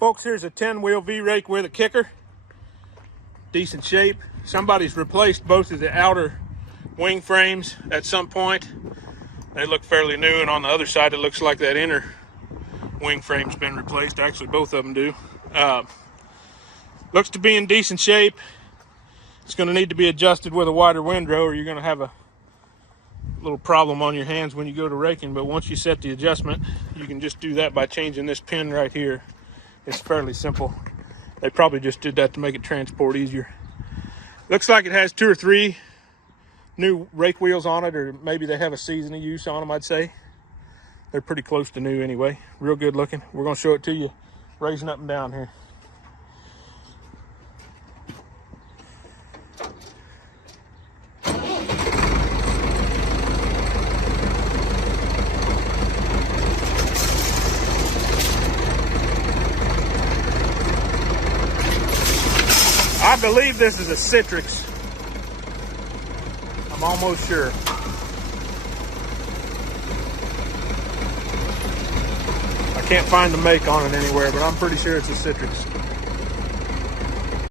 Folks, here's a 10-wheel V-rake with a kicker. Decent shape. Somebody's replaced both of the outer wing frames at some point. They look fairly new, and on the other side it looks like that inner wing frame's been replaced. Actually, both of them do. Looks to be in decent shape. It's going to need to be adjusted with a wider windrow, or you're going to have a little problem on your hands when you go to raking. But once you set the adjustment, you can just do that by changing this pin right here. It's fairly simple. They probably just did that to make it transport easier. Looks like it has 2 or 3 new rake wheels on it, or maybe they have a season of use on them, I'd say. They're pretty close to new anyway. Real good looking. We're going to show it to you raising up and down here. I believe this is a SITREX. I'm almost sure. I can't find the make on it anywhere, but I'm pretty sure it's a SITREX.